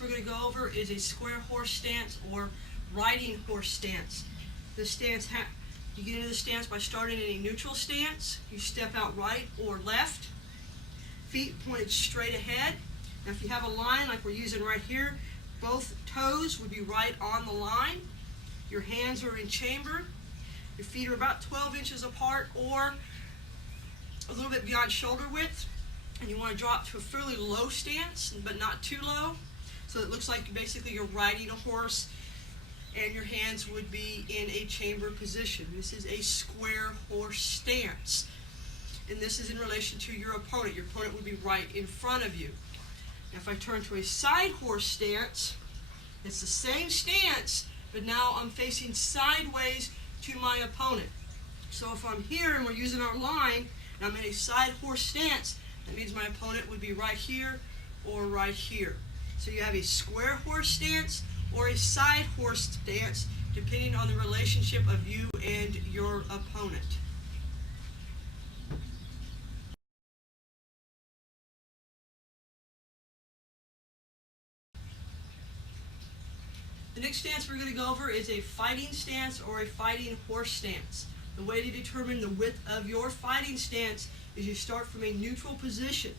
We're going to go over is a square horse stance or riding horse stance. This stance, you get into the stance by starting in a neutral stance. You step out right or left, feet pointed straight ahead. Now if you have a line like we're using right here, both toes would be right on the line. Your hands are in chamber. Your feet are about 12 inches apart or a little bit beyond shoulder width. And you want to drop to a fairly low stance, but not too low. So it looks like basically you're riding a horse and your hands would be in a chamber position. This is a square horse stance. And this is in relation to your opponent. Your opponent would be right in front of you. Now if I turn to a side horse stance, it's the same stance, but now I'm facing sideways to my opponent. So if I'm here and we're using our line, and I'm in a side horse stance, that means my opponent would be right here or right here. So you have a square horse stance or a side horse stance, depending on the relationship of you and your opponent. The next stance we're going to go over is a fighting stance or a fighting horse stance. The way to determine the width of your fighting stance is you start from a neutral position.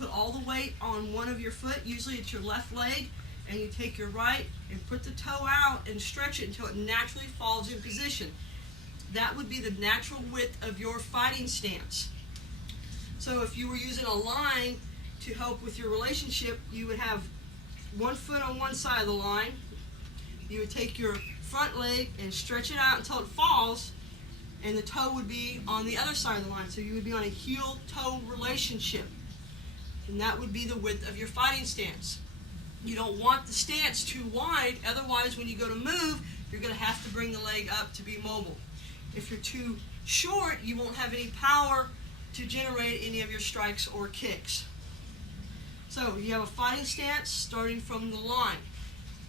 Put all the weight on one of your foot, usually it's your left leg, and you take your right and put the toe out and stretch it until it naturally falls in position. That would be the natural width of your fighting stance. So if you were using a line to help with your relationship, you would have one foot on one side of the line. You would take your front leg and stretch it out until it falls, and the toe would be on the other side of the line. So you would be on a heel-toe relationship. And that would be the width of your fighting stance. You don't want the stance too wide, otherwise when you go to move, you're going to have to bring the leg up to be mobile. If you're too short, you won't have any power to generate any of your strikes or kicks. So you have a fighting stance starting from the line.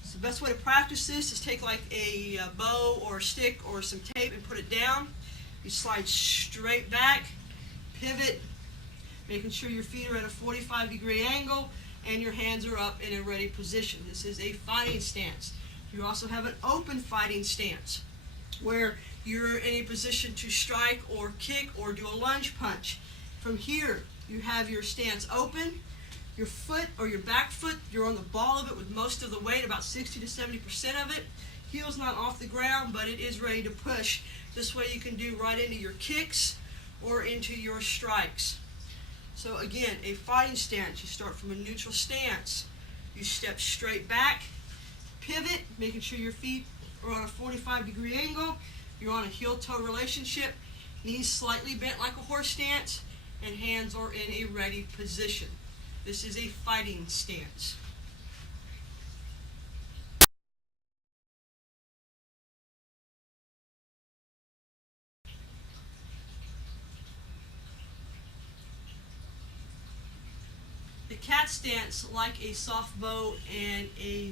So the best way to practice this is take like a bow or a stick or some tape and put it down. You slide straight back, pivot, making sure your feet are at a 45-degree angle and your hands are up in a ready position. This is a fighting stance. You also have an open fighting stance where you're in a position to strike or kick or do a lunge punch. From here, you have your stance open. Your foot or your back foot, you're on the ball of it with most of the weight, about 60 to 70% of it. Heel's not off the ground, but it is ready to push. This way you can do right into your kicks or into your strikes. So again, a fighting stance, you start from a neutral stance. You step straight back, pivot, making sure your feet are on a 45-degree angle. You're on a heel-toe relationship, knees slightly bent like a horse stance, and hands are in a ready position. This is a fighting stance. The cat stance, like a soft bow and a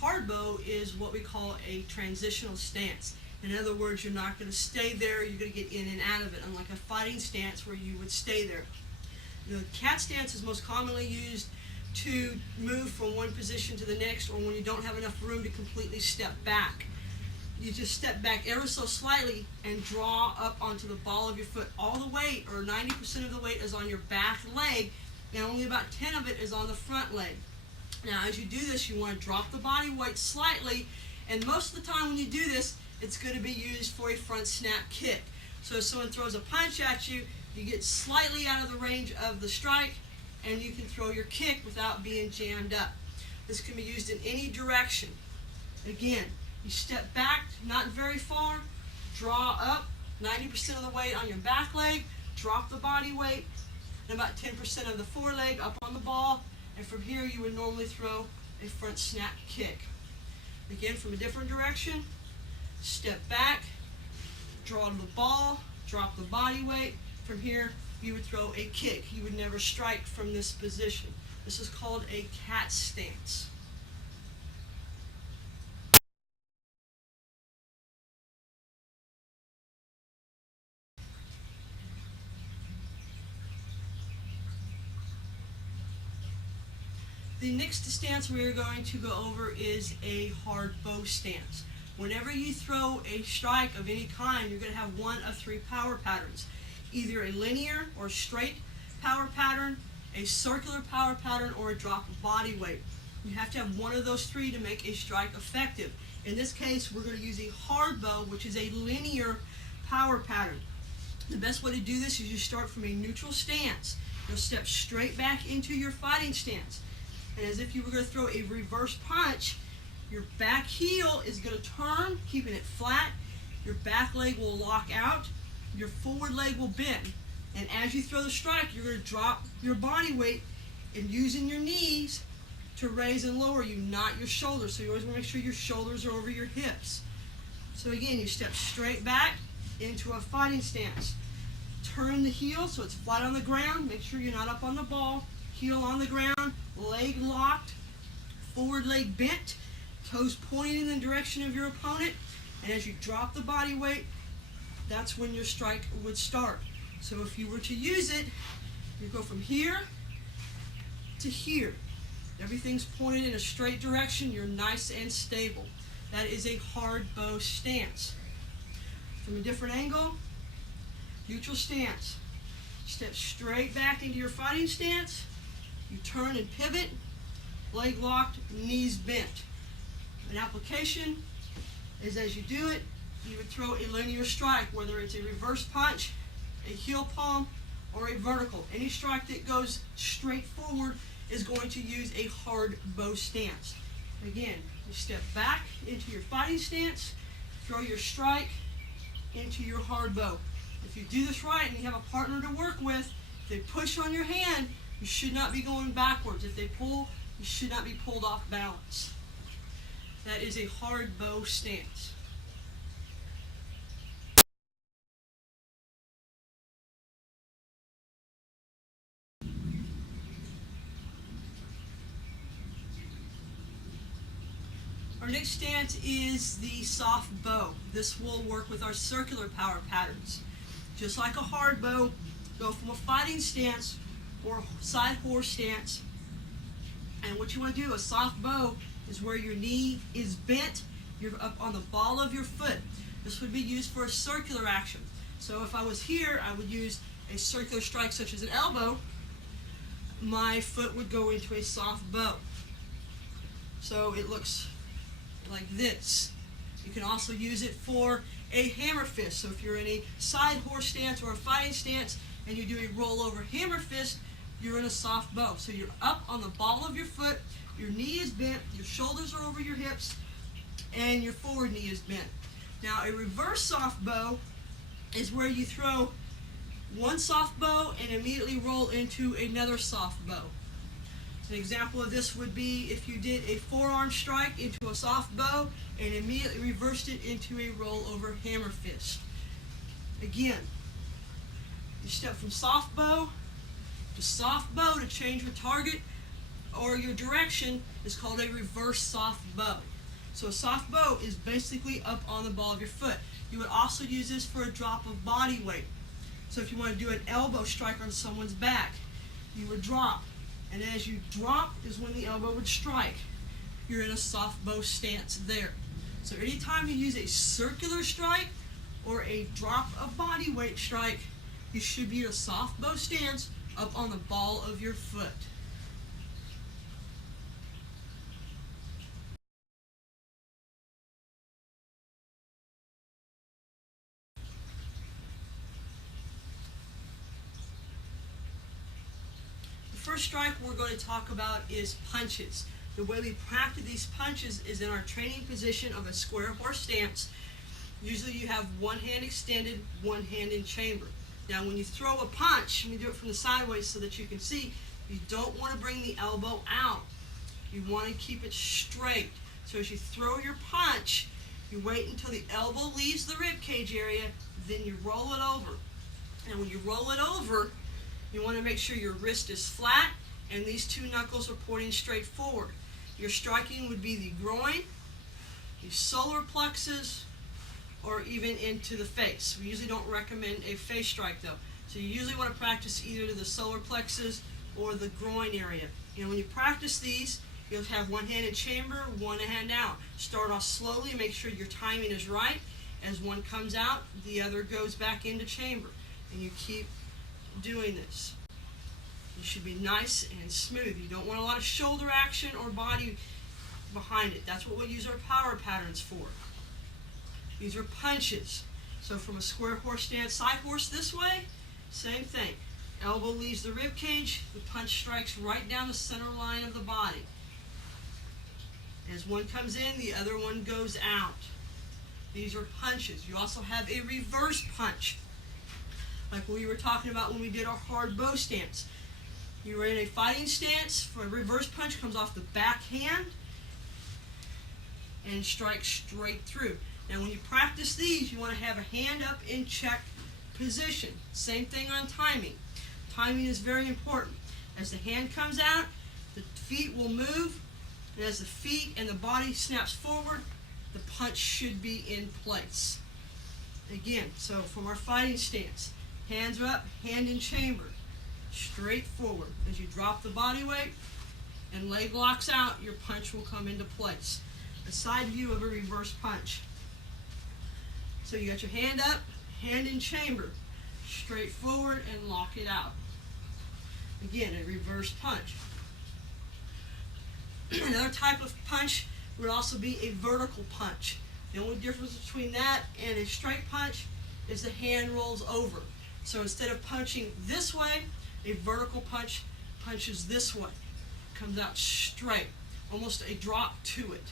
hard bow, is what we call a transitional stance. In other words, you're not going to stay there, you're going to get in and out of it, unlike a fighting stance where you would stay there. The cat stance is most commonly used to move from one position to the next, or when you don't have enough room to completely step back. You just step back ever so slightly and draw up onto the ball of your foot. All the weight, or 90% of the weight, is on your back leg, and only about 10 of it is on the front leg. Now as you do this, you want to drop the body weight slightly, and most of the time when you do this, it's going to be used for a front snap kick. So if someone throws a punch at you, you get slightly out of the range of the strike, and you can throw your kick without being jammed up. This can be used in any direction. Again, you step back, not very far, draw up, 90% of the weight on your back leg, drop the body weight, and about 10% of the foreleg up on the ball, and from here you would normally throw a front snap kick. Again, from a different direction, step back, draw to the ball, drop the body weight. From here, you would throw a kick. You would never strike from this position. This is called a cat stance. The next stance we are going to go over is a Hardbow Stance. Whenever you throw a strike of any kind, you're going to have one of three power patterns. Either a linear or straight power pattern, a circular power pattern, or a drop of body weight. You have to have one of those three to make a strike effective. In this case, we're going to use a Hardbow, which is a linear power pattern. The best way to do this is you start from a neutral stance. You'll step straight back into your fighting stance. And as if you were going to throw a reverse punch, your back heel is going to turn, keeping it flat. Your back leg will lock out. Your forward leg will bend. And as you throw the strike, you're going to drop your body weight and using your knees to raise and lower you, not your shoulders. So you always want to make sure your shoulders are over your hips. So again, you step straight back into a fighting stance. Turn the heel so it's flat on the ground. Make sure you're not up on the ball. Heel on the ground, leg locked, forward leg bent, toes pointing in the direction of your opponent. And as you drop the body weight, that's when your strike would start. So if you were to use it, you go from here to here. Everything's pointed in a straight direction. You're nice and stable. That is a Hardbow Stance. From a different angle, neutral stance. Step straight back into your fighting stance. You turn and pivot, leg locked, knees bent. An application is as you do it, you would throw a linear strike, whether it's a reverse punch, a heel palm, or a vertical. Any strike that goes straight forward is going to use a Hardbow Stance. Again, you step back into your fighting stance, throw your strike into your Hardbow. If you do this right and you have a partner to work with, if they push on your hand, you should not be going backwards. If they pull, you should not be pulled off balance. That is a Hardbow Stance. Our next stance is the Softbow. This will work with our circular power patterns. Just like a Hardbow, go from a fighting stance or side horse stance. And what you want to do, a Softbow, is where your knee is bent, you're up on the ball of your foot. This would be used for a circular action. So if I was here, I would use a circular strike such as an elbow. My foot would go into a Softbow. So it looks like this. You can also use it for a Hammerfist. So if you're in a side horse stance or a fighting stance and you do a rollover Hammerfist, you're in a Softbow. So you're up on the ball of your foot, your knee is bent, your shoulders are over your hips, and your forward knee is bent. Now a reverse Softbow is where you throw one Softbow and immediately roll into another Softbow. An example of this would be if you did a forearm strike into a Softbow and immediately reversed it into a rollover Hammerfist. Again, you step from Softbow to Softbow to change your target or your direction is called a reverse Softbow. So a Softbow is basically up on the ball of your foot. You would also use this for a drop of body weight. So if you want to do an elbow strike on someone's back, you would drop. And as you drop is when the elbow would strike. You're in a Softbow stance there. So anytime you use a circular strike or a drop of body weight strike, you should be in a Softbow stance up on the ball of your foot. The first strike we're going to talk about is punches. The way we practice these punches is in our training position of a square horse stance. Usually you have one hand extended, one hand in chamber. Now when you throw a punch, let me do it from the sideways so that you can see, you don't want to bring the elbow out. You want to keep it straight. So as you throw your punch, you wait until the elbow leaves the rib cage area, then you roll it over. And when you roll it over, you want to make sure your wrist is flat and these two knuckles are pointing straight forward. Your striking would be the groin, the solar plexus, or even into the face. We usually don't recommend a face strike though. So you usually want to practice either to the solar plexus or the groin area. And when you practice these, you'll have one hand in chamber, one hand out. Start off slowly, make sure your timing is right. As one comes out, the other goes back into chamber. And you keep doing this. It should be nice and smooth. You don't want a lot of shoulder action or body behind it. That's what we use our power patterns for. These are punches. So from a square horse stance, side horse this way, same thing. Elbow leaves the rib cage, the punch strikes right down the center line of the body. As one comes in, the other one goes out. These are punches. You also have a reverse punch, like we were talking about when we did our Hardbow Stance. You are in a fighting stance. For a reverse punch, comes off the back hand and strikes straight through. Now when you practice these, you want to have a hand up in check position. Same thing on timing. Timing is very important. As the hand comes out, the feet will move, and as the feet and the body snaps forward, the punch should be in place. Again, so from our fighting stance, hands are up, hand in chamber, straight forward. As you drop the body weight and leg locks out, your punch will come into place. A side view of a reverse punch. So you got your hand up, hand in chamber, straight forward and lock it out. Again, a reverse punch. Another type of punch would also be a vertical punch. The only difference between that and a straight punch is the hand rolls over. So instead of punching this way, a vertical punch punches this way. Comes out straight, almost a drop to it.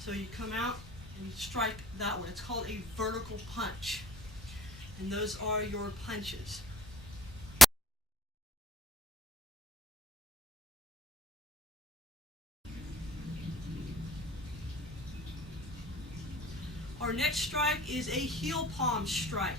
So you come out and you strike that way. It's called a vertical punch. And those are your punches. Our next strike is a heel palm strike.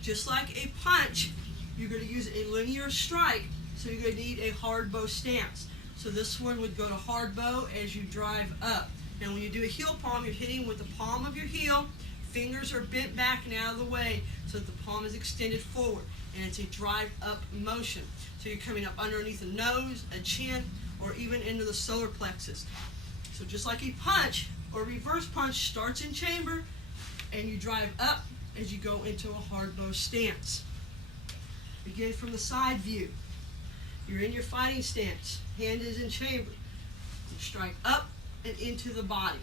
Just like a punch, you're going to use a linear strike, so you're going to need a Hardbow stance. So this one would go to Hardbow as you drive up. Now when you do a heel palm, you're hitting with the palm of your heel, fingers are bent back and out of the way so that the palm is extended forward, and it's a drive up motion. So you're coming up underneath the nose, a chin, or even into the solar plexus. So just like a punch or reverse punch starts in chamber, and you drive up as you go into a Hardbow stance. Again, from the side view, you're in your fighting stance, hand is in chamber. You strike up and into the body.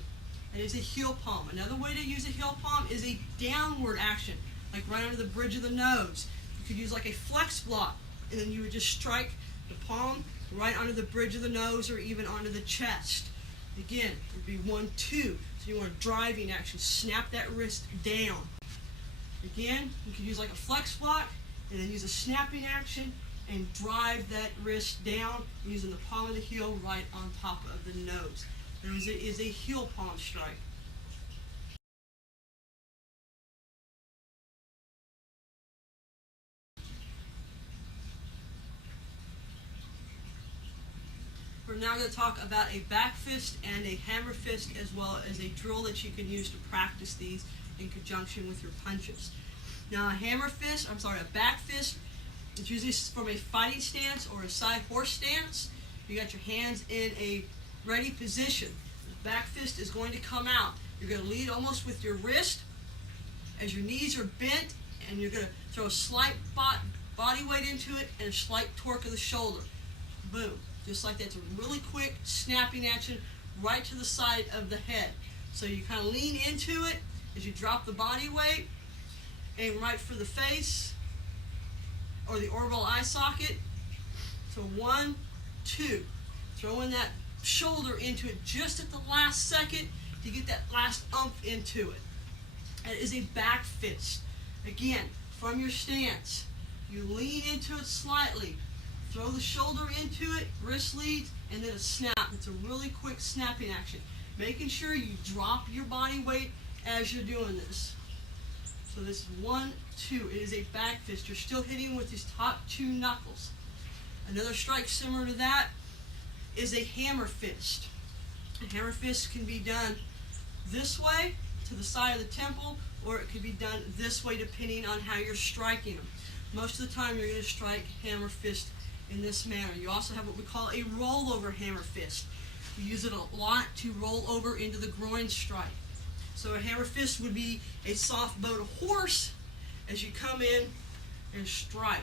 That is a heel palm. Another way to use a heel palm is a downward action, like right under the bridge of the nose. You could use like a flex block, and then you would just strike the palm right under the bridge of the nose or even onto the chest. Again, it would be 1, 2. So you want a driving action. Snap that wrist down. Again, you could use like a flex block and then use a snapping action and drive that wrist down using the palm of the heel right on top of the nose. There is a heel palm strike. We're now going to talk about a backfist and a hammerfist, as well as a drill that you can use to practice these in conjunction with your punches. Now a backfist, it's usually from a fighting stance or a side horse stance. You got your hands in a ready position. The back fist is going to come out. You're going to lead almost with your wrist as your knees are bent, and you're going to throw a slight body weight into it and a slight torque of the shoulder. Boom. Just like that. It's a really quick snapping action right to the side of the head. So you kind of lean into it as you drop the body weight, aim right for the face or the orbital eye socket. So 1, 2. Throw in that shoulder into it just at the last second to get that last umph into it. That is a back fist. Again, from your stance, you lean into it slightly, throw the shoulder into it, wrist leads, and then a snap. It's a really quick snapping action. Making sure you drop your body weight as you're doing this. So this is 1, 2. It is a back fist. You're still hitting with these top 2 knuckles. Another strike similar to that is a hammer fist. A hammer fist can be done this way to the side of the temple, or it can be done this way depending on how you're striking them. Most of the time you're going to strike hammer fist in this manner. You also have what we call a rollover hammer fist. We use it a lot to roll over into the groin strike. So a hammer fist would be a soft bow to horse as you come in and strike.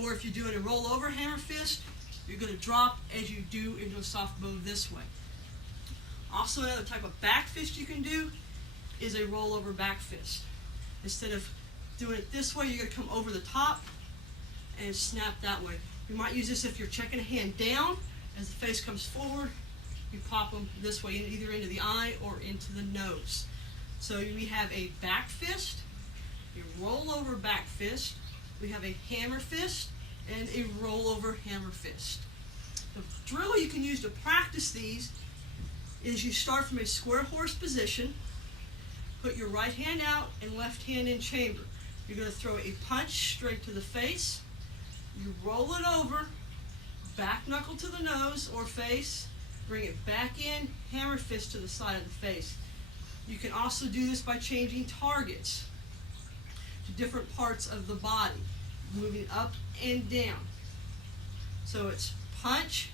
Or if you're doing a rollover hammer fist, you're going to drop as you do into a soft bow this way. Also, another type of back fist you can do is a rollover back fist. Instead of doing it this way, you're going to come over the top and snap that way. You might use this if you're checking a hand down. As the face comes forward, you pop them this way, either into the eye or into the nose. So we have a back fist, a rollover back fist, we have a hammer fist, and a rollover hammer fist. The drill you can use to practice these is you start from a square horse position, put your right hand out and left hand in chamber. You're going to throw a punch straight to the face, you roll it over, back knuckle to the nose or face, bring it back in, hammer fist to the side of the face. You can also do this by changing targets to different parts of the body, moving up and down. So it's punch,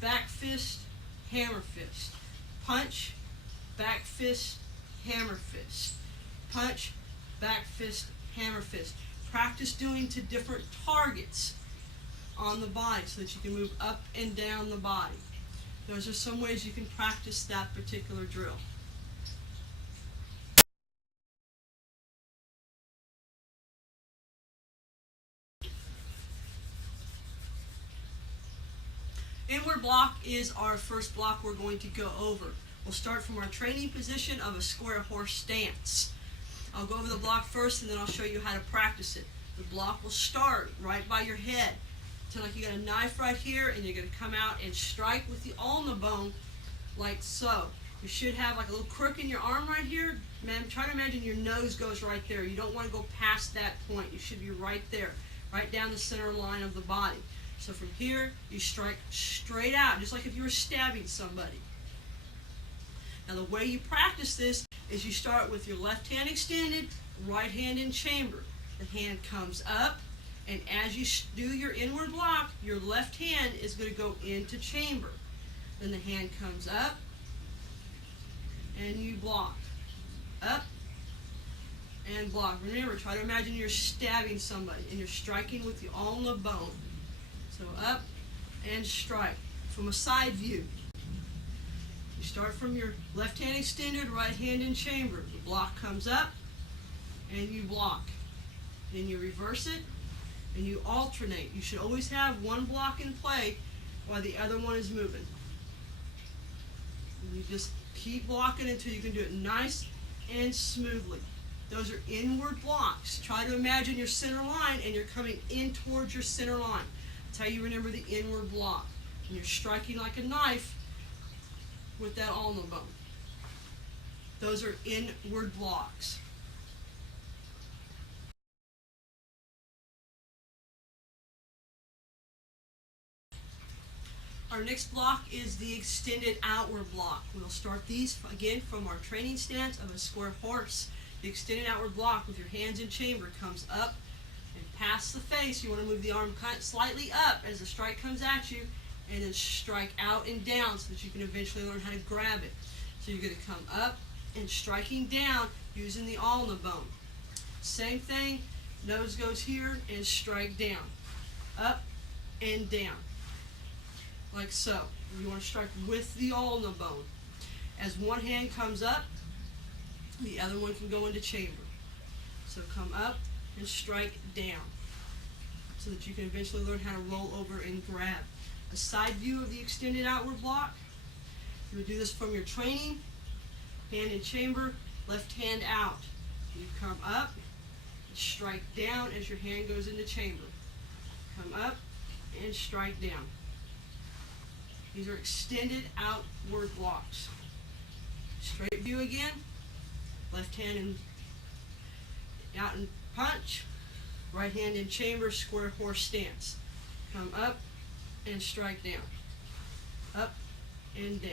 back fist, hammer fist. Punch, back fist, hammer fist. Punch, back fist, hammer fist. Practice doing to different targets on the body so that you can move up and down the body. Those are some ways you can practice that particular drill. Inward block is our first block we're going to go over. We'll start from our training position of a square horse stance. I'll go over the block first and then I'll show you how to practice it. The block will start right by your head. Pretend like you got a knife right here and you're going to come out and strike with the ulna bone like so. You should have like a little crook in your arm right here. Try to imagine your nose goes right there. You don't want to go past that point. You should be right there, right down the center line of the body. So from here, you strike straight out, just like if you were stabbing somebody. Now the way you practice this is you start with your left hand extended, right hand in chamber. The hand comes up, and as you do your inward block, your left hand is going to go into chamber. Then the hand comes up, and you block. Up, and block. Remember, try to imagine you're stabbing somebody, and you're striking with the ulna bone. So up and strike from a side view. You start from your left hand extended, right hand in chamber. The block comes up and you block. Then you reverse it and you alternate. You should always have one block in play while the other one is moving. And you just keep blocking until you can do it nice and smoothly. Those are inward blocks. Try to imagine your center line and you're coming in towards your center line. That's how you remember the inward block. And you're striking like a knife with that ulna bone. Those are inward blocks. Our next block is the extended outward block. We'll start these again from our training stance of a square horse. The extended outward block with your hands in chamber comes up and past the face. You want to move the arm slightly up as the strike comes at you, and then strike out and down so that you can eventually learn how to grab it. So you're going to come up and striking down using the ulna bone. Same thing, nose goes here and strike down. Up and down. Like so. You want to strike with the ulna bone. As one hand comes up, the other one can go into chamber. So come up and strike down so that you can eventually learn how to roll over and grab. A side view of the extended outward block. You would do this from your training. Hand in chamber, left hand out. You come up, and strike down as your hand goes into chamber. Come up and strike down. These are extended outward blocks. Straight view again. Left hand in, out and punch. Right hand in chamber, square horse stance. Come up and strike down. Up and down.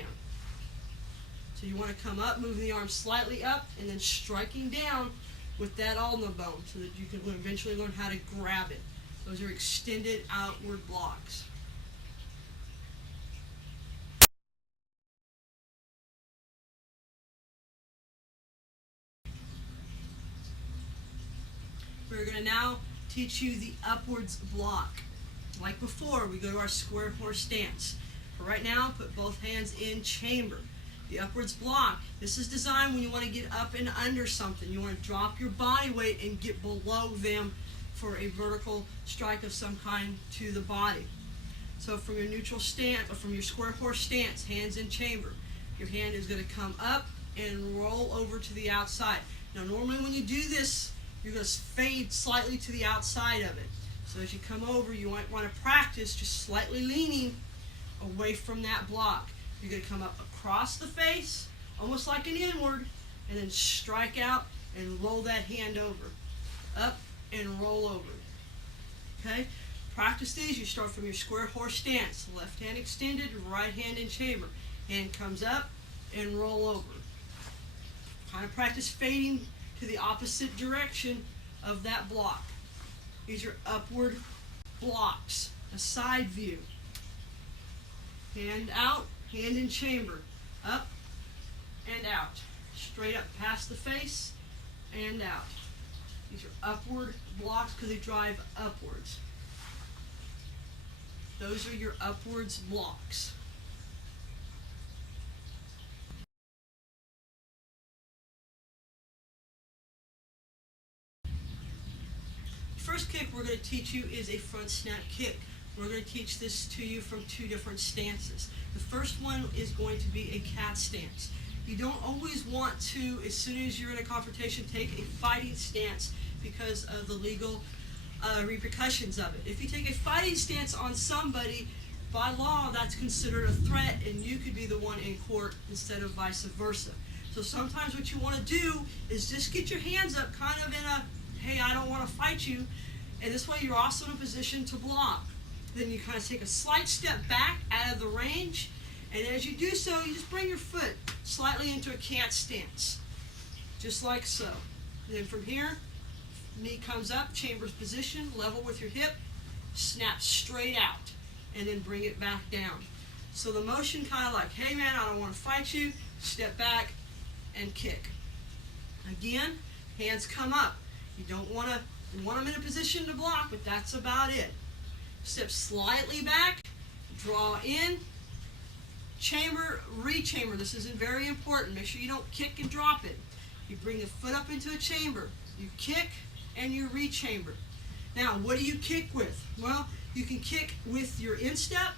So you want to come up, moving the arm slightly up, and then striking down with that ulna bone so that you can eventually learn how to grab it. Those are extended outward blocks. We're going to now teach you the upwards block. Like before, we go to our square horse stance. For right now, put both hands in chamber. The upwards block, this is designed when you want to get up and under something. You want to drop your body weight and get below them for a vertical strike of some kind to the body. So from your neutral stance, or from your square horse stance, hands in chamber, your hand is going to come up and roll over to the outside. Now normally when you do this, you're going to fade slightly to the outside of it. So as you come over, you might want to practice just slightly leaning away from that block. You're going to come up across the face, almost like an inward, and then strike out and roll that hand over. Up and roll over. Okay? Practice these. You start from your square horse stance. Left hand extended, right hand in chamber. Hand comes up and roll over. Kind of practice fading to the opposite direction of that block. These are upward blocks. A side view. Hand out, hand in chamber. Up and out. Straight up past the face and out. These are upward blocks because they drive upwards. Those are your upwards blocks. First kick we're going to teach you is a front snap kick. We're going to teach this to you from two different stances. The first one is going to be a cat stance. You don't always want to, as soon as you're in a confrontation, take a fighting stance because of the legal repercussions of it. If you take a fighting stance on somebody, by law that's considered a threat and you could be the one in court instead of vice versa. So sometimes what you want to do is just get your hands up kind of in a, hey, I don't want to fight you, and this way you're also in a position to block. Then you kind of take a slight step back out of the range, and as you do so, you just bring your foot slightly into a cat stance, just like so. And then from here, knee comes up, chamber's position, level with your hip, snap straight out, and then bring it back down. So the motion kind of like, hey man, I don't want to fight you, step back and kick. Again, hands come up. You don't want them in a position to block, but that's about it. Step slightly back, draw in, chamber, re-chamber. This is very important. Make sure you don't kick and drop it. You bring the foot up into a chamber. You kick and you re-chamber. Now, what do you kick with? Well, you can kick with your instep,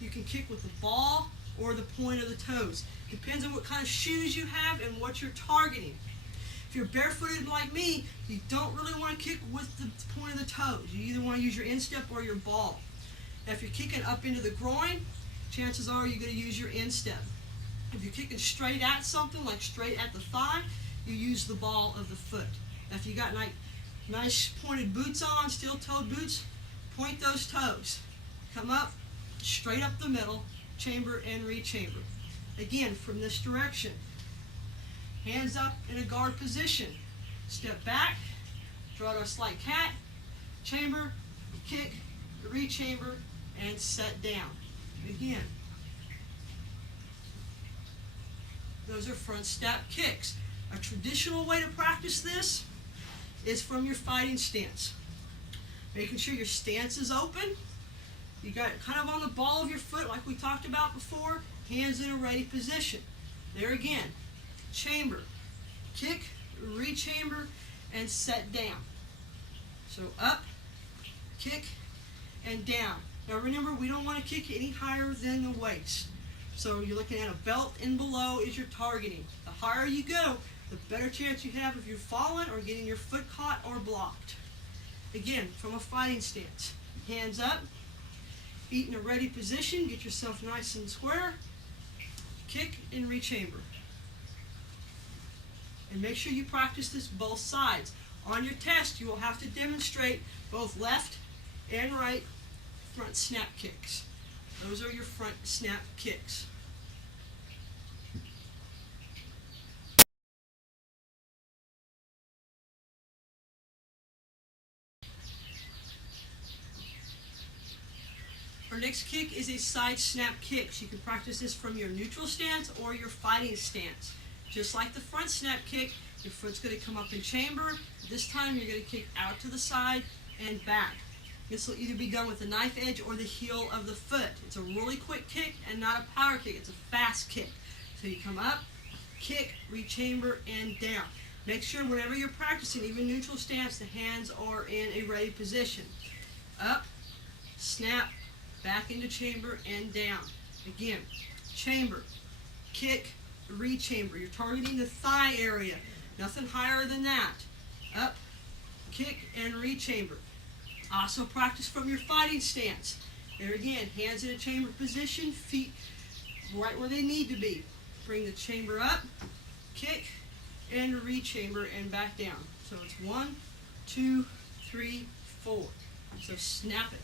you can kick with the ball or the point of the toes. Depends on what kind of shoes you have and what you're targeting. If you're barefooted like me, you don't really want to kick with the point of the toes. You either want to use your instep or your ball. Now, if you're kicking up into the groin, chances are you're going to use your instep. If you're kicking straight at something, like straight at the thigh, you use the ball of the foot. Now, if you got nice pointed boots on, steel-toed boots, point those toes. Come up, straight up the middle, chamber and re-chamber. Again, from this direction. Hands up in a guard position. Step back, draw to a slight cat, chamber, kick, re-chamber, and set down. Again. Those are front step kicks. A traditional way to practice this is from your fighting stance. Making sure your stance is open. You got it kind of on the ball of your foot like we talked about before. Hands in a ready position. There again. Chamber, kick, re-chamber, and set down. So up, kick, and down. Now remember, we don't want to kick any higher than the waist. So you're looking at a belt and below is your targeting. The higher you go, the better chance you have of you falling or getting your foot caught or blocked. Again, from a fighting stance. Hands up, feet in a ready position, get yourself nice and square, kick and re-chamber. And make sure you practice this both sides. On your test, you will have to demonstrate both left and right front snap kicks. Those are your front snap kicks. next kick is a side snap kick. So you can practice this from your neutral stance or your fighting stance. Just like the front snap kick, your foot's going to come up in chamber. This time you're going to kick out to the side and back. This will either be done with the knife edge or the heel of the foot. It's a really quick kick and not a power kick. It's a fast kick. So you come up, kick, rechamber, and down. Make sure whenever you're practicing, even neutral stance, the hands are in a ready position. Up, snap, back into chamber, and down. Again, chamber, kick, rechamber. You're targeting the thigh area. Nothing higher than that. Up, kick, and rechamber. Also practice from your fighting stance. There again, hands in a chamber position, feet right where they need to be. Bring the chamber up, kick, and rechamber, and back down. So it's 1, 2, 3, 4. So snap it.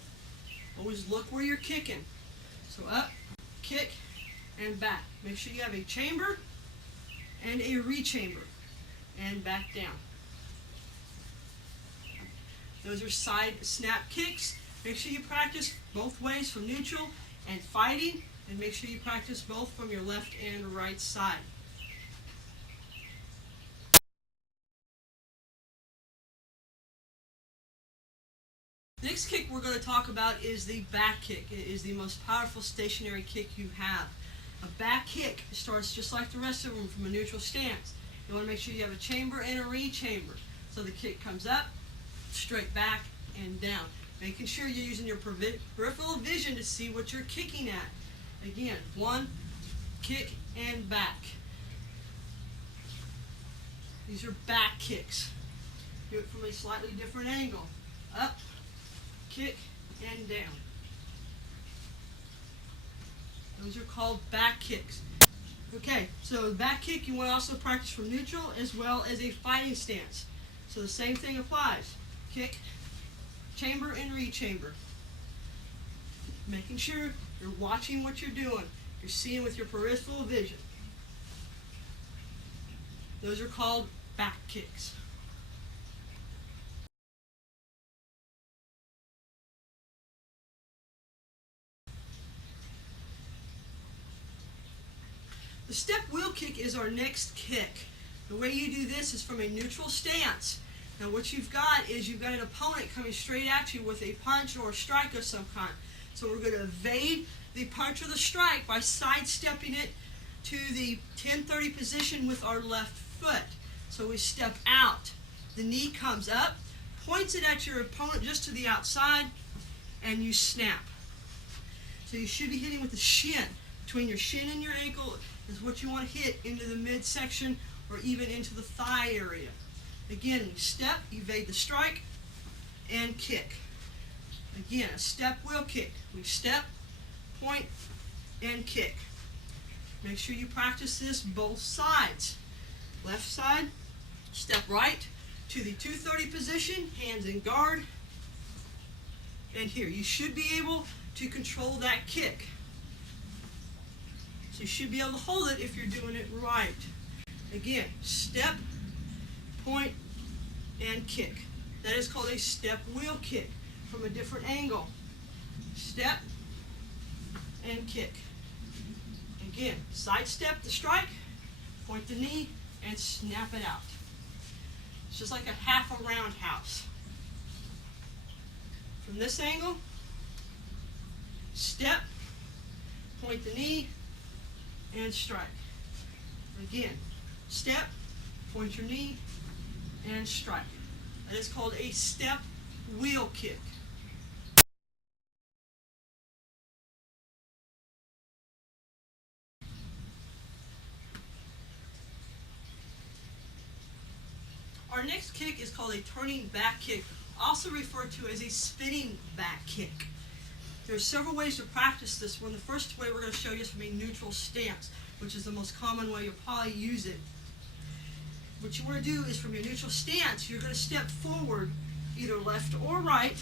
Always look where you're kicking. So up, kick, and back. Make sure you have a chamber and a rechamber, and back down. Those are side snap kicks. Make sure you practice both ways from neutral and fighting, and make sure you practice both from your left and right side. The next kick we're going to talk about is the back kick. It is the most powerful stationary kick you have. A back kick starts just like the rest of them from a neutral stance. You want to make sure you have a chamber and a rechamber. So the kick comes up, straight back, and down. Making sure you're using your peripheral vision to see what you're kicking at. Again, 1, kick, and back. These are back kicks. Do it from a slightly different angle. Up, kick, and down. Those are called back kicks. Okay, so the back kick you want to also practice from neutral as well as a fighting stance. So the same thing applies. Kick, chamber, and rechamber. Making sure you're watching what you're doing. You're seeing with your peripheral vision. Those are called back kicks. The step wheel kick is our next kick. The way you do this is from a neutral stance. Now what you've got is you've got an opponent coming straight at you with a punch or a strike of some kind. So we're going to evade the punch or the strike by sidestepping it to the 10-30 position with our left foot. So we step out. The knee comes up, points it at your opponent just to the outside, and you snap. So you should be hitting with the shin. Between your shin and your ankle is what you want to hit into the midsection or even into the thigh area. Again, we step, evade the strike, and kick. Again, a step wheel kick. We step, point, and kick. Make sure you practice this both sides. Left side, step right to the 230 position, hands in guard. And here, you should be able to control that kick. So you should be able to hold it if you're doing it right. Again, step, point, and kick. That is called a step wheel kick from a different angle. Step and kick. Again, sidestep the strike, point the knee, and snap it out. It's just like a half a roundhouse. From this angle, step, point the knee, and strike. Again, step, point your knee, and strike. That is called a step wheel kick. Our next kick is called a turning back kick, also referred to as a spinning back kick. There are several ways to practice this one. The first way we're going to show you is from a neutral stance, which is the most common way you'll probably use it. What you want to do is from your neutral stance, you're going to step forward, either left or right,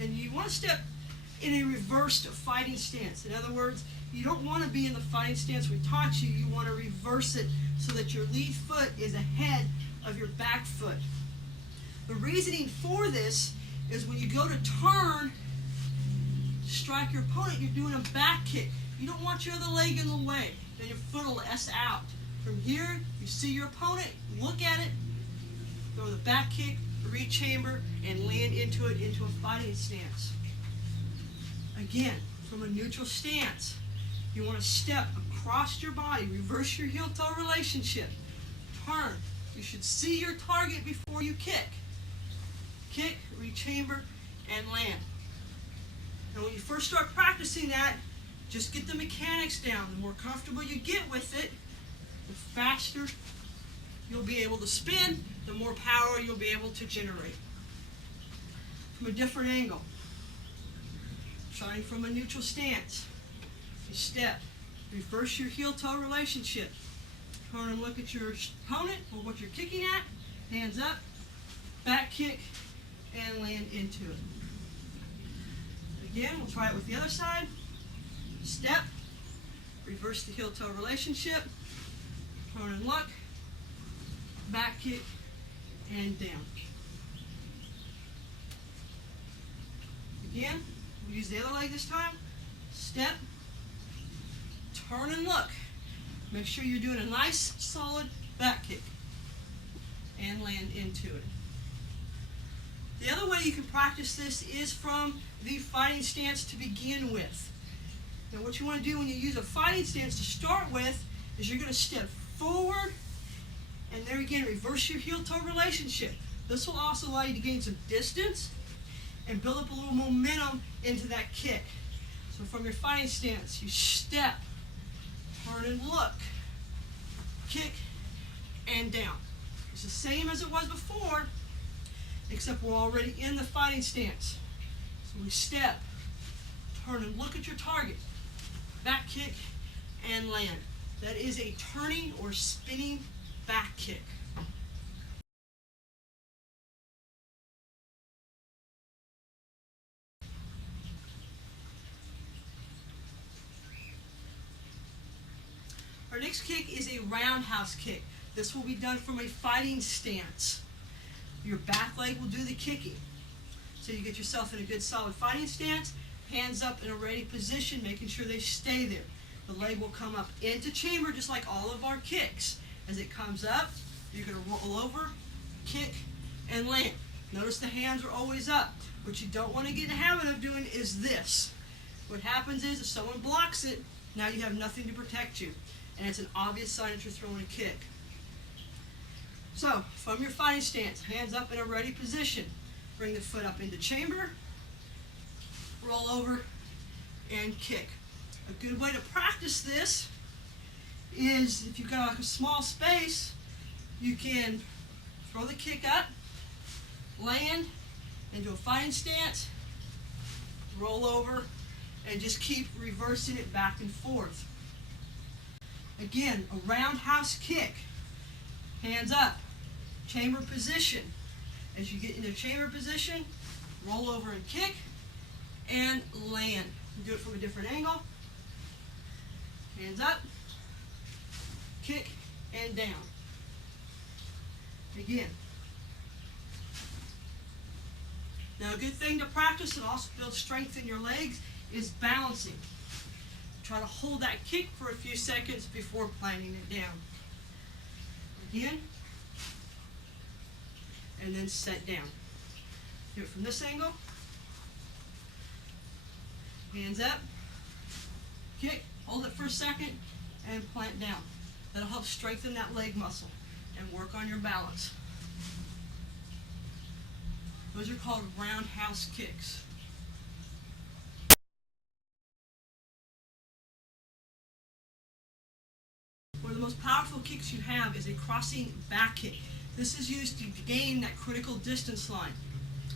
and you want to step in a reversed fighting stance. In other words, you don't want to be in the fighting stance we taught you. You want to reverse it so that your lead foot is ahead of your back foot. The reasoning for this is when you go to turn strike your opponent, you're doing a back kick. You don't want your other leg in the way. Then your foot will S out. From here, you see your opponent, look at it, throw the back kick, rechamber, and land into it into a fighting stance. Again, from a neutral stance, you want to step across your body, reverse your heel-toe relationship, turn. You should see your target before you kick. Kick, rechamber, and land. And when you first start practicing that, just get the mechanics down. The more comfortable you get with it, the faster you'll be able to spin, the more power you'll be able to generate. From a different angle, starting from a neutral stance, you step, reverse your heel-toe relationship, turn and look at your opponent or what you're kicking at, hands up, back kick, and land into it. Again, we'll try it with the other side. Step, reverse the heel-toe relationship, turn and look, back kick, and down. Again, we'll use the other leg this time. Step, turn and look. Make sure you're doing a nice, solid back kick, and land into it. The other way you can practice this is from the fighting stance to begin with. Now what you want to do when you use a fighting stance to start with is you're going to step forward and there again reverse your heel-toe relationship. This will also allow you to gain some distance and build up a little momentum into that kick. So from your fighting stance, you step, turn and look, kick, and down. It's the same as it was before, except we're already in the fighting stance. So we step, turn and look at your target, back kick, and land. That is a turning or spinning back kick. Our next kick is a roundhouse kick. This will be done from a fighting stance. Your back leg will do the kicking. So you get yourself in a good solid fighting stance, hands up in a ready position, making sure they stay there. The leg will come up into chamber just like all of our kicks. As it comes up, you're going to roll over, kick, and land. Notice the hands are always up. What you don't want to get in the habit of doing is this. What happens is if someone blocks it, now you have nothing to protect you. And it's an obvious sign that you're throwing a kick. So, from your fighting stance, hands up in a ready position. Bring the foot up into chamber, roll over, and kick. A good way to practice this is if you've got like a small space, you can throw the kick up, land into a fighting stance, roll over, and just keep reversing it back and forth. Again, a roundhouse kick. Hands up, chamber position. As you get into chamber position, roll over and kick, and land. Do it from a different angle. Hands up, kick, and down. Again. Now a good thing to practice and also build strength in your legs is balancing. Try to hold that kick for a few seconds before planting it down. Again, and then set down. Do it from this angle. Hands up, kick, hold it for a second, and plant down. That'll help strengthen that leg muscle and work on your balance. Those are called roundhouse kicks. One of the most powerful kicks you have is a crossing back kick. This is used to gain that critical distance line.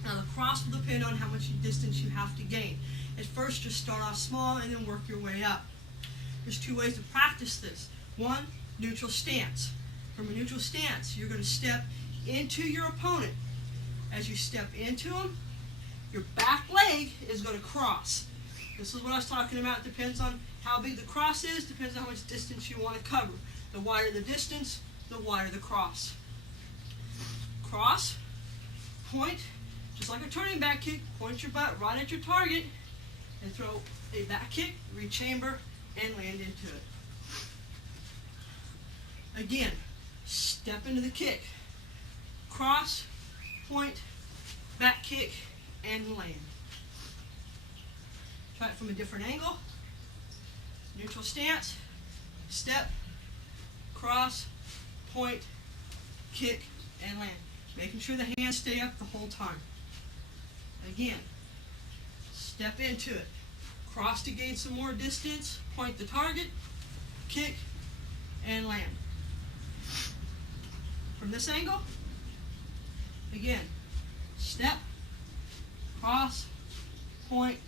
Now the cross will depend on how much distance you have to gain. At first just start off small and then work your way up. There's two ways to practice this. One, neutral stance. From a neutral stance, you're going to step into your opponent. As you step into him, your back leg is going to cross. This is what I was talking about. It depends on how big the cross is, depends on how much distance you want to cover. The wider the distance, the wider the cross. Cross, point, just like a turning back kick, point your butt right at your target, and throw a back kick, rechamber, and land into it. Again, step into the kick, cross, point, back kick, and land. Try it from a different angle. Neutral stance, step, cross, point, kick, and land. Making sure the hands stay up the whole time. Again, step into it. Cross to gain some more distance, point the target, kick, and land. From this angle, again, step, cross, point,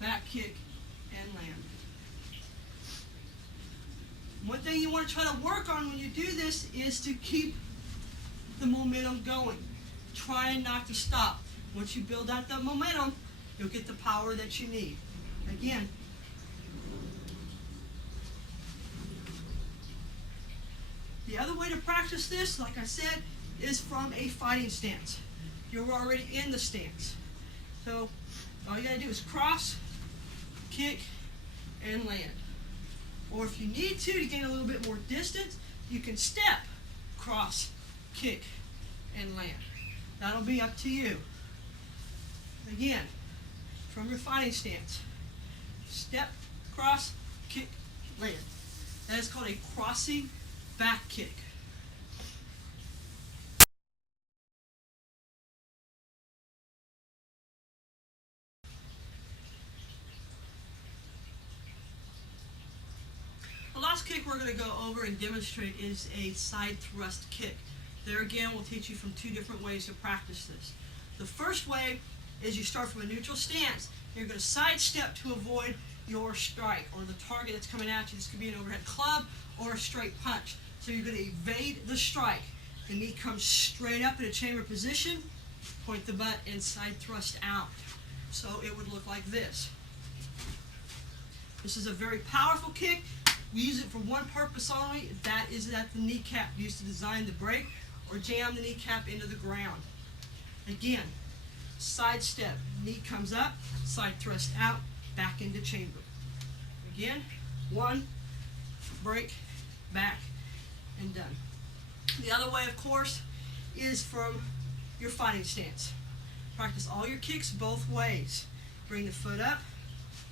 back kick, and land. One thing you want to try to work on when you do this is to keep the momentum going. Try not to stop. Once you build out that momentum, you'll get the power that you need. Again, the other way to practice this, like I said, is from a fighting stance. You're already in the stance. So all you gotta do is cross, kick, and land. Or if you need to gain a little bit more distance, you can step, cross, kick, and land. That'll be up to you. Again, from your fighting stance, step, cross, kick, land. That is called a crossing back kick. The last kick we're going to go over and demonstrate is a side thrust kick. There again, we'll teach you from two different ways to practice this. The first way is you start from a neutral stance. You're going to sidestep to avoid your strike or the target that's coming at you. This could be an overhead club or a straight punch. So you're going to evade the strike. The knee comes straight up in a chamber position, point the butt, and side thrust out. So it would look like this. This is a very powerful kick. We use it for one purpose only. That is at the kneecap, used to design the break or jam the kneecap into the ground. Again, side step, knee comes up, side thrust out, back into chamber. Again, one, break, back, and done. The other way, of course, is from your fighting stance. Practice all your kicks both ways. Bring the foot up,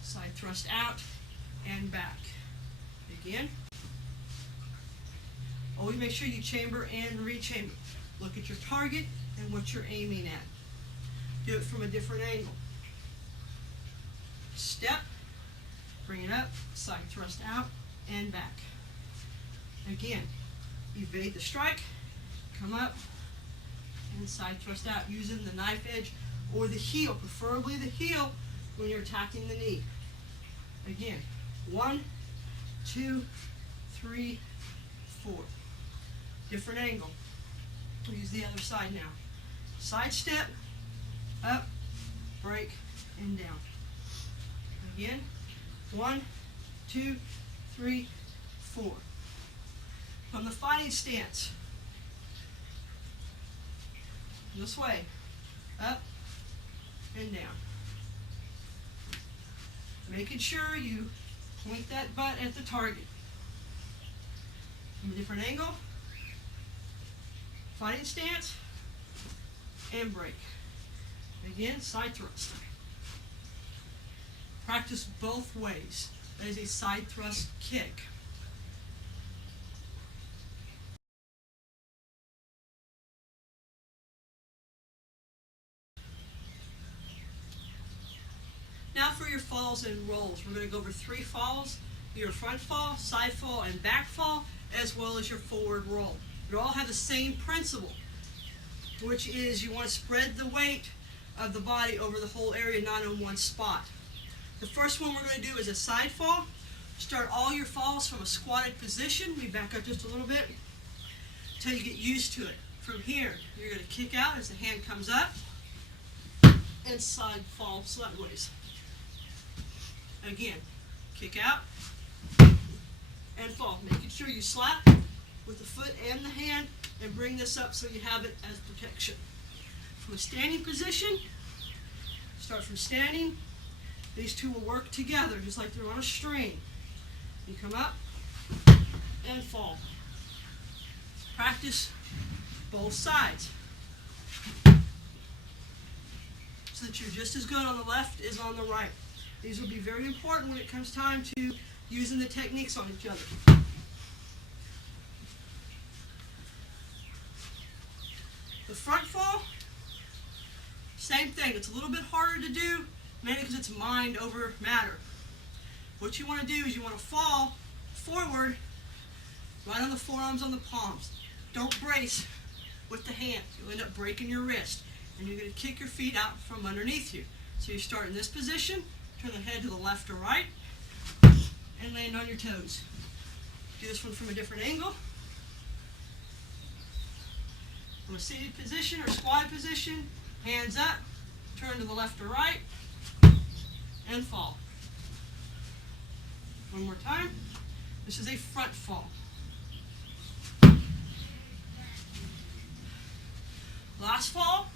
side thrust out, and back. Again. Always make sure you chamber and rechamber. Look at your target and what you're aiming at. Do it from a different angle. Step, bring it up, side thrust out, and back. Again, evade the strike, come up, and side thrust out using the knife edge or the heel, preferably the heel when you're attacking the knee. Again, 1, 2, 3, 4. Different angle. We'll use the other side now. Side step, up, break, and down. Again, 1, 2, 3, 4. From the fighting stance, this way, up and down. Making sure you point that butt at the target. From a different angle, fighting stance, and break. Again, side thrust. Practice both ways. That is a side thrust kick. Now for your falls and rolls. We're going to go over 3 falls, your front fall, side fall, and back fall, as well as your forward roll. They all have the same principle, which is you want to spread the weight of the body over the whole area, not in one spot. The first one we're going to do is a side fall. Start all your falls from a squatted position. We back up just a little bit until you get used to it. From here, you're going to kick out as the hand comes up and side fall sideways. Again, kick out and fall. Making sure you slap with the foot and the hand and bring this up so you have it as protection. From a standing position, start from standing, These two will work together just like they're on a string. You come up and fall. Practice both sides so that you're just as good on the left as on the right. These will be very important when it comes time to using the techniques on each other. The front fall, same thing. It's a little bit harder to do, mainly because it's mind over matter. What you want to do is you want to fall forward, right on the forearms, on the palms. Don't brace with the hands. You'll end up breaking your wrist, and you're going to kick your feet out from underneath you. So you start in this position, turn the head to the left or right, and land on your toes. Do this one from a different angle. From a seated position or squatted position, hands up, turn to the left or right, and fall. One more time. This is a front fall. Last fall.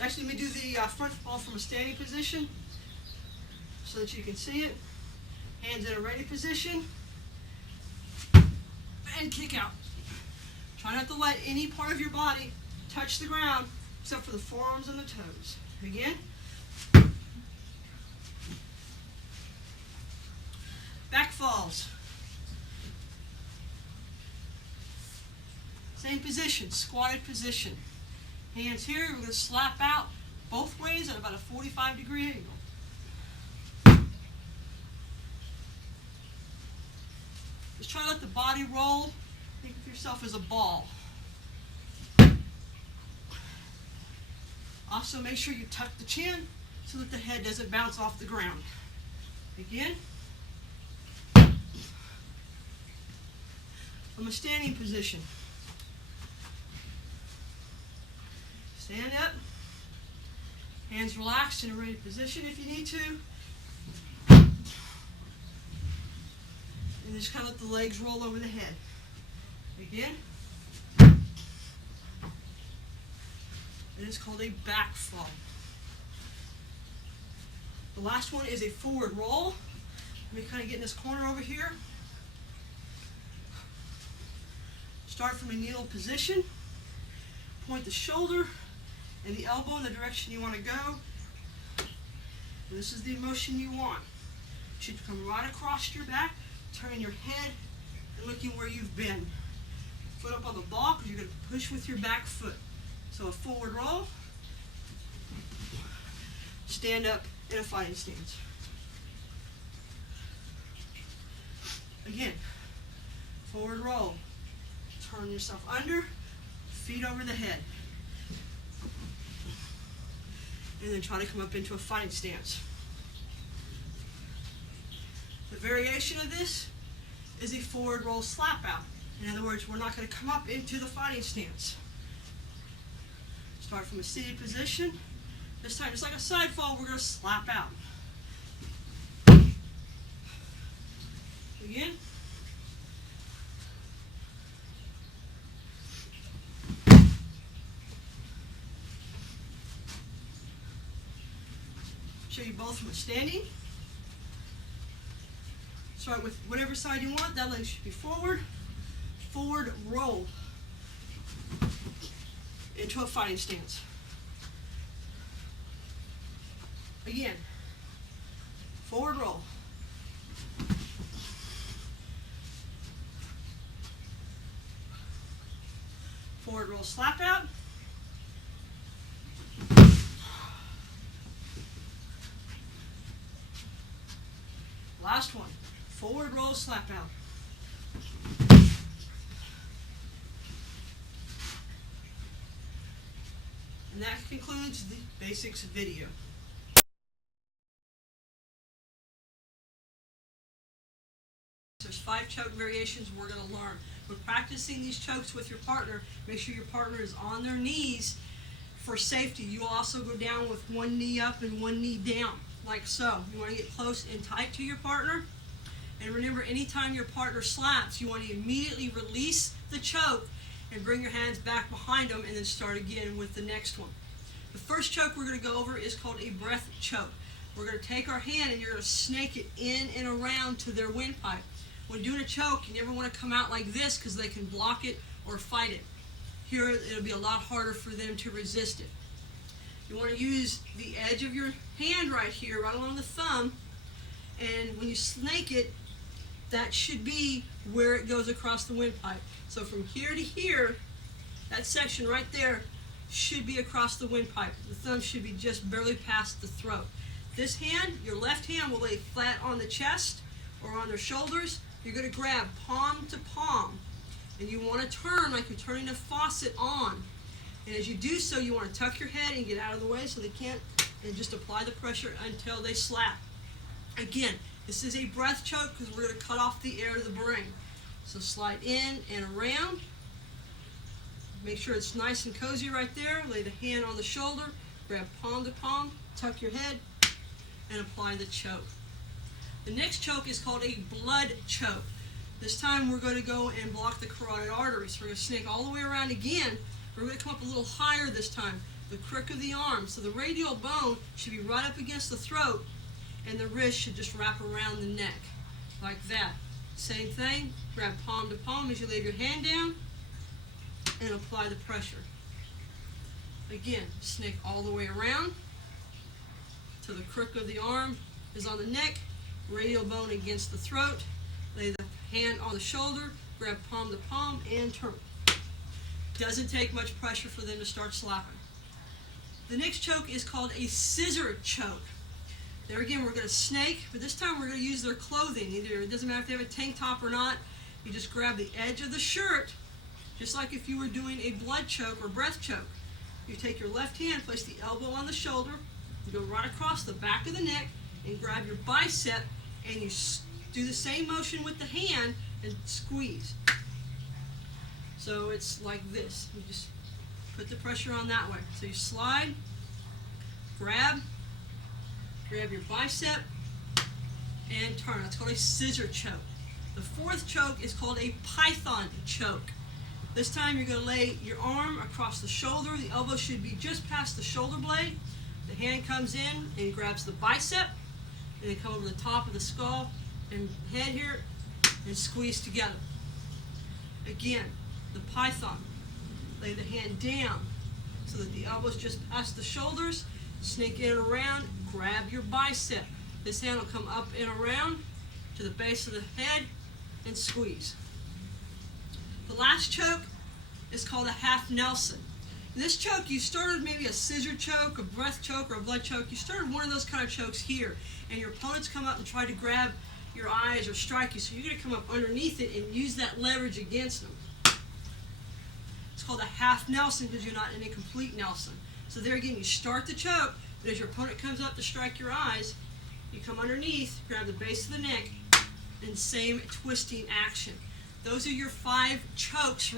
Actually, let me do the front fall from a standing position so that you can see it. Hands in a ready position, and kick out. Try not to let any part of your body touch the ground except for the forearms and the toes. Again. Back falls. Same position, squatted position. Hands here, we're going to slap out both ways at about a 45-degree angle. Just try to let the body roll. Think of yourself as a ball. Also, make sure you tuck the chin so that the head doesn't bounce off the ground. Again. From a standing position. Stand up. Hands relaxed in a ready position if you need to. And just kind of let the legs roll over the head. Again. It is called a back fall. The last one is a forward roll. Let me kind of get in this corner over here. Start from a kneel position. Point the shoulder and the elbow in the direction you want to go. And this is the motion you want. You should come right across your back, turn your head, and looking where you've been. Foot up on the ball because you're going to push with your back foot. So a forward roll, stand up in a fighting stance. Again, forward roll, turn yourself under, feet over the head. And then try to come up into a fighting stance. The variation of this is a forward roll slap out. In other words, we're not going to come up into the fighting stance. Start from a seated position. This time, just like a side fall, we're going to slap out. Again. Show you both from a standing. Start with whatever side you want. That leg should be forward. Forward roll into a fighting stance. Again, forward roll. Forward roll slap out. Last one, forward roll slap out. And that concludes the basics video. There's 5 choke variations we're going to learn. When practicing these chokes with your partner, make sure your partner is on their knees for safety. You also go down with one knee up and one knee down, like so. You want to get close and tight to your partner. And remember, anytime your partner slaps, you want to immediately release the choke and bring your hands back behind them and then start again with the next one. The first choke we're going to go over is called a breath choke. we're going to take our hand and you're going to snake it in and around to their windpipe. When doing a choke, you never want to come out like this because they can block it or fight it. Here, it'll be a lot harder for them to resist it. You want to use the edge of your hand right here, right along the thumb, and when you snake it, that should be where it goes across the windpipe. So from here to here, that section right there should be across the windpipe. The thumb should be just barely past the throat. This hand, your left hand, will lay flat on the chest or on their shoulders. You're going to grab palm to palm, and you want to turn like you're turning a faucet on. And as you do so, you want to tuck your head and get out of the way so they can't, and just apply the pressure until they slap. Again, this is a breath choke because we're going to cut off the air to the brain. So slide in and around. Make sure it's nice and cozy right there. Lay the hand on the shoulder, grab palm to palm, tuck your head, and apply the choke. The next choke is called a blood choke. This time we're going to go and block the carotid arteries. We're going to snake all the way around again. We're going to come up a little higher this time, the crook of the arm. So the radial bone should be right up against the throat, and the wrist should just wrap around the neck, like that. Same thing, grab palm to palm as you lay your hand down, and apply the pressure. Again, snake all the way around till the crook of the arm is on the neck, radial bone against the throat. Lay the hand on the shoulder, grab palm to palm, and turn. Doesn't take much pressure for them to start slapping. The next choke is called a scissor choke. There again, we're going to snake, but this time we're going to use their clothing. Either it doesn't matter if they have a tank top or not. You just grab the edge of the shirt, just like if you were doing a blood choke or breath choke. You take your left hand, place the elbow on the shoulder, you go right across the back of the neck, and grab your bicep, and you do the same motion with the hand and squeeze. So it's like this. You just put the pressure on that way. So you slide, grab your bicep, and turn. That's called a scissor choke. The fourth choke is called a python choke. This time you're going to lay your arm across the shoulder. The elbow should be just past the shoulder blade. The hand comes in and grabs the bicep, and then come over the top of the skull and head here and squeeze together. Again, the python. Lay the hand down so that the elbow's just past the shoulders. Snake in and around, grab your bicep. This hand will come up and around to the base of the head and squeeze. The last choke is called a half Nelson. In this choke, you started maybe a scissor choke, a breath choke, or a blood choke. You started one of those kind of chokes here, and your opponents come up and try to grab your eyes or strike you. So you're going to come up underneath it and use that leverage against them. It's called a half Nelson because you're not in a complete Nelson. So there again, you start the choke, but as your opponent comes up to strike your eyes, you come underneath, grab the base of the neck, and same twisting action. Those are your 5 chokes.